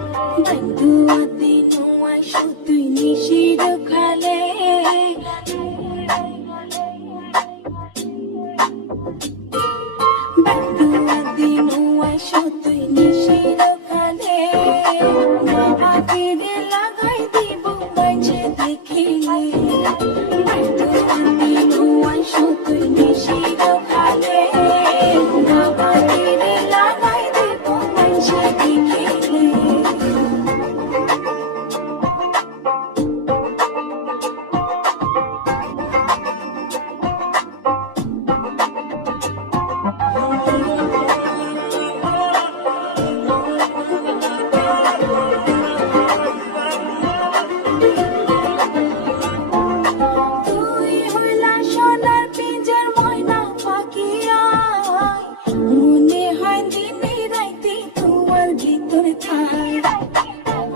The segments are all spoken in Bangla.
বন্ধুয়া দিনু আইসো তুই নিশির খালে বন্ধুয়া দিনু আইসো তুই নিশির খালে বাবা ফিরে লাগাই দিব মাঝে দেখিলে বন্ধুয়া দিনু আইসো তুই নিশির খালে বাবা ফিরে লাগাই দিব মাঝে দেখিলে তুই হইলা সোনার পিঞ্জর ময়না পাখি আয় মনে হয় দিনে রাইতে তোমার ভিতর থাই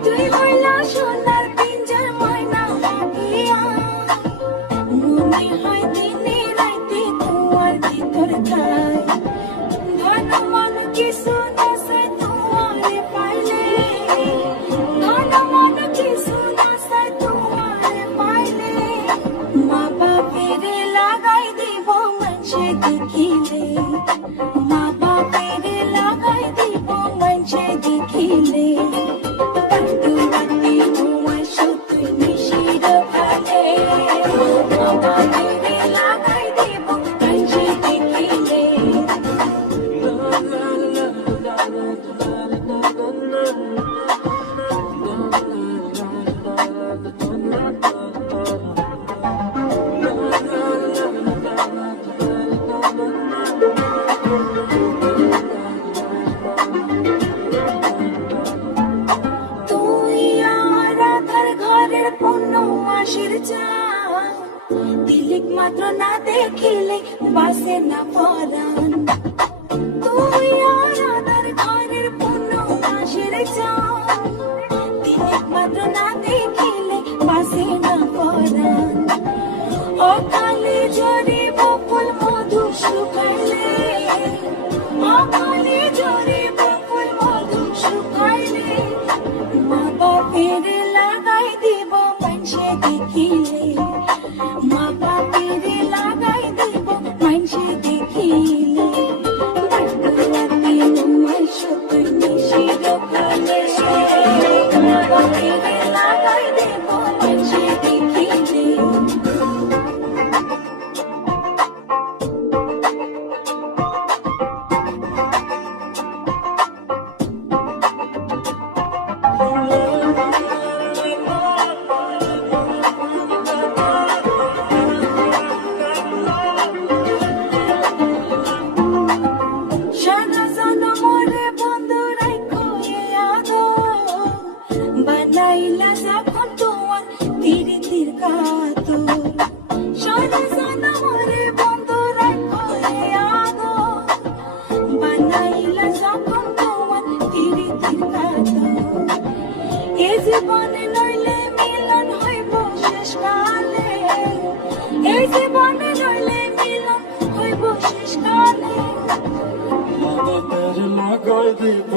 তুই হইলা সোনার পিঞ্জর ময়না পাখি আয় মনে হয় দিনে রাইতে তোমার ভিতর থাই ধন মন কিছু না সে তোমারে পাইলে ধন মন কিছু না সে তোমারে পাইলে মা বাপের লাগাই দিব মানুষে দেখিলে মা বাপের লাগাই দিব মানুষে দেখিলে বন্ধুবাতি তোমায় সত্যি নিশির খালে মা বাপের লাগাই দিব মানুষে দেখিলে তুই আর আধার ঘরের পণ্য মাসির চাও তিলিক মাত্র না দেখিলে বাসে না পরাণ তুই আর আধার ঘরের পণ্য মাসির চাও তিলিক মাত্র না দেখিলে বাসে না পরাণ অকালে ঝরে বকুল মধু শুকাইলে অকালে ঝরে বকুল মধু শুকাইলে মা বাপের লাগাই দিব মানুষে দেখিলে মা বাপের লাগাই দিব মানুষে দেখিলে বন্ধুয়াতি তোমায় সত্যি নিশির খালে মা বাপের লাগাই দিব মানুষে দেখিলে সারা জনমরে বন্ধু রাখো এ আদর বানাইলা যখন তোমার তীর তীর কাতর সারা জনমরে বন্ধু রাখো এ আদর বানাইলা যখন তোমার তীর তীর কাতর এ জীবনে নইলে মিলন হইব শেষকালে এ জীবনে নইলে মিলন হইব শেষকালে লাগাই দিব